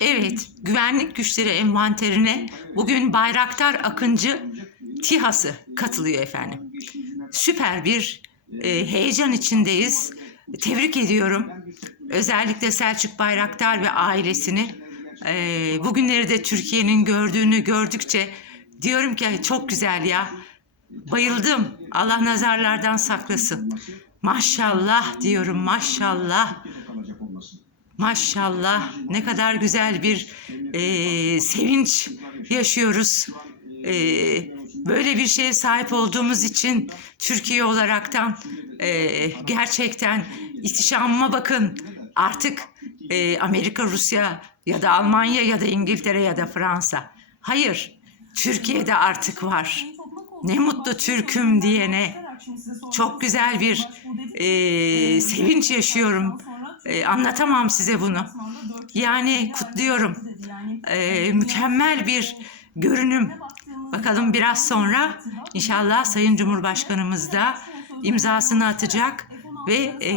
Evet, güvenlik güçleri envanterine bugün Bayraktar Akıncı TİHA'sı katılıyor efendim. Süper bir e, heyecan içindeyiz. Tebrik ediyorum. Özellikle Selçuk Bayraktar ve ailesini. E, bugünleri de Türkiye'nin gördüğünü gördükçe diyorum ki çok güzel ya. Bayıldım. Allah nazarlardan saklasın. Maşallah diyorum maşallah. Maşallah ne kadar güzel bir e, sevinç yaşıyoruz. E, böyle bir şeye sahip olduğumuz için Türkiye olaraktan e, gerçekten ihtişamıma bakın. Artık e, Amerika, Rusya ya da Almanya ya da İngiltere ya da Fransa. Hayır, Türkiye'de artık var. Ne mutlu Türk'üm diyene. Çok güzel bir e, sevinç yaşıyorum. E, anlatamam size bunu. Yani kutluyorum. E, mükemmel bir görünüm. Bakalım biraz sonra inşallah Sayın Cumhurbaşkanımız da imzasını atacak ve e,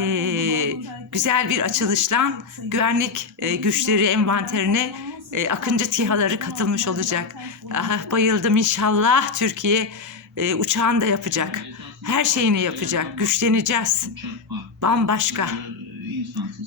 güzel bir açılışla güvenlik e, güçleri envanterine e, Akıncı TİHA'ları katılmış olacak. Ah, bayıldım inşallah Türkiye e, uçağını da yapacak. Her şeyini yapacak. Güçleneceğiz. Bambaşka.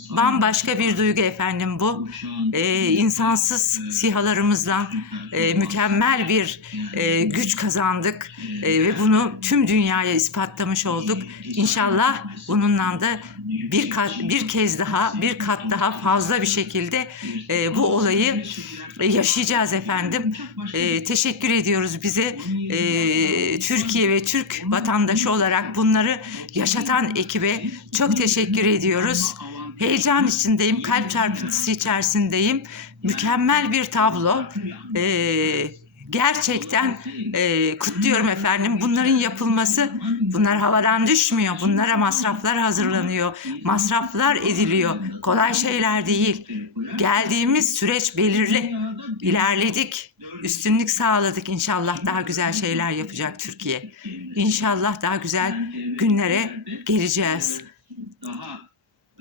Bambaşka bir duygu efendim bu. Ee, insansız sihalarımızla e, mükemmel bir e, güç kazandık E, ve bunu tüm dünyaya ispatlamış olduk. İnşallah bununla da bir kat, bir kez daha, bir kat daha fazla bir şekilde e, bu olayı e, yaşayacağız efendim. E, teşekkür ediyoruz bize e, Türkiye ve Türk vatandaşı olarak bunları yaşatan ekibe çok teşekkür ediyoruz. Heyecan içindeyim, kalp çarpıntısı içerisindeyim. Mükemmel bir tablo. Ee, gerçekten e, kutluyorum efendim. Bunların yapılması, bunlar havadan düşmüyor. Bunlara masraflar hazırlanıyor, masraflar ediliyor. Kolay şeyler değil. Geldiğimiz süreç belirli. İlerledik, üstünlük sağladık. İnşallah daha güzel şeyler yapacak Türkiye. İnşallah daha güzel günlere geleceğiz.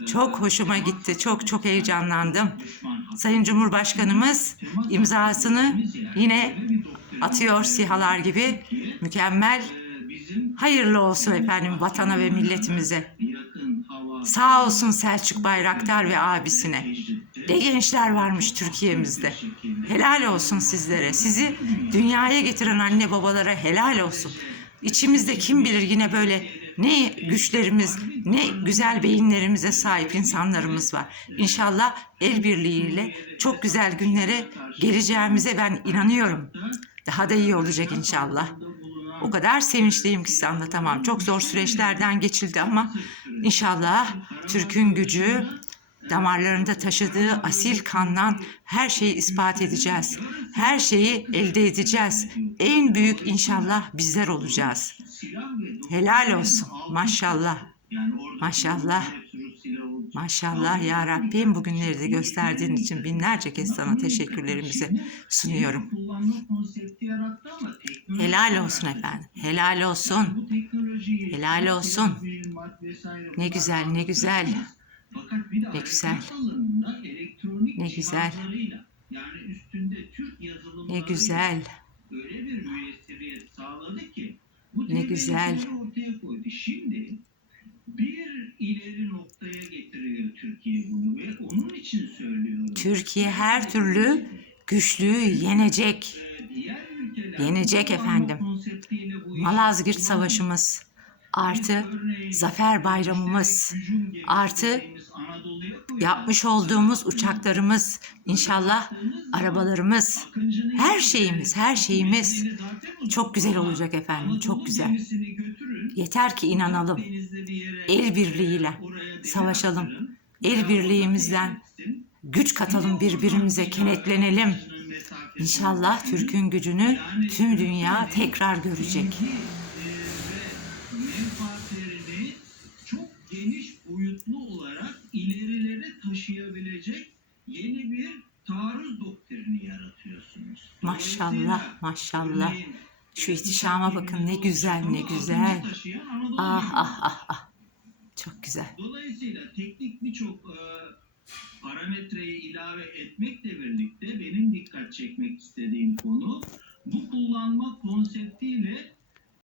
Çok hoşuma gitti. Çok çok heyecanlandım. Sayın Cumhurbaşkanımız imzasını yine atıyor sihalar gibi. Mükemmel. Hayırlı olsun efendim vatana ve milletimize. Sağ olsun Selçuk Bayraktar ve abisine. Ne gençler varmış Türkiye'mizde. Helal olsun sizlere. Sizi dünyaya getiren anne babalara helal olsun. İçimizde kim bilir yine böyle ne güçlerimiz, ne güzel beyinlerimize sahip insanlarımız var. İnşallah el birliğiyle çok güzel günlere geleceğimize ben inanıyorum. Daha da iyi olacak inşallah. O kadar sevinçliyim ki size anlatamam. Çok zor süreçlerden geçildi ama inşallah Türk'ün gücü damarlarında taşıdığı asil kandan her şeyi ispat edeceğiz. Her şeyi elde edeceğiz. En büyük inşallah bizler olacağız. Helal olsun. Maşallah. Maşallah. Maşallah ya Rabbim bugünleri de gösterdiğin için binlerce kez sana teşekkürlerimizi sunuyorum. Helal olsun efendim. Helal olsun. Helal olsun. Ne güzel, ne güzel. Ne güzel. Ne güzel. Ne güzel. Ne güzel. Şimdi bir ileri noktaya getiriyor Türkiye bunu ve onun için söylüyorum. Türkiye her türlü güçlüğü yenecek. Diğer ülkeler Yenecek efendim. Malazgirt Savaşımız artı Zafer Bayramımız artı yapmış olduğumuz uçaklarımız, inşallah arabalarımız, her şeyimiz, her şeyimiz çok güzel olacak efendim, çok güzel. Yeter ki inanalım, el birliğiyle savaşalım, el birliğimizle güç katalım birbirimize, kenetlenelim. İnşallah Türk'ün gücünü tüm dünya tekrar görecek. Menfaatlerini çok geniş boyutlu olarak ilerilere taşıyabilecek yeni bir taarruz doktrini yaratıyorsunuz. Maşallah, maşallah. Şu ihtişama bakın ne güzel, ne güzel. Ah ah ah ah. Çok güzel. Dolayısıyla teknik birçok e, parametreyi ilave etmekle dikkat çekmek istediğim konu bu kullanma konseptiyle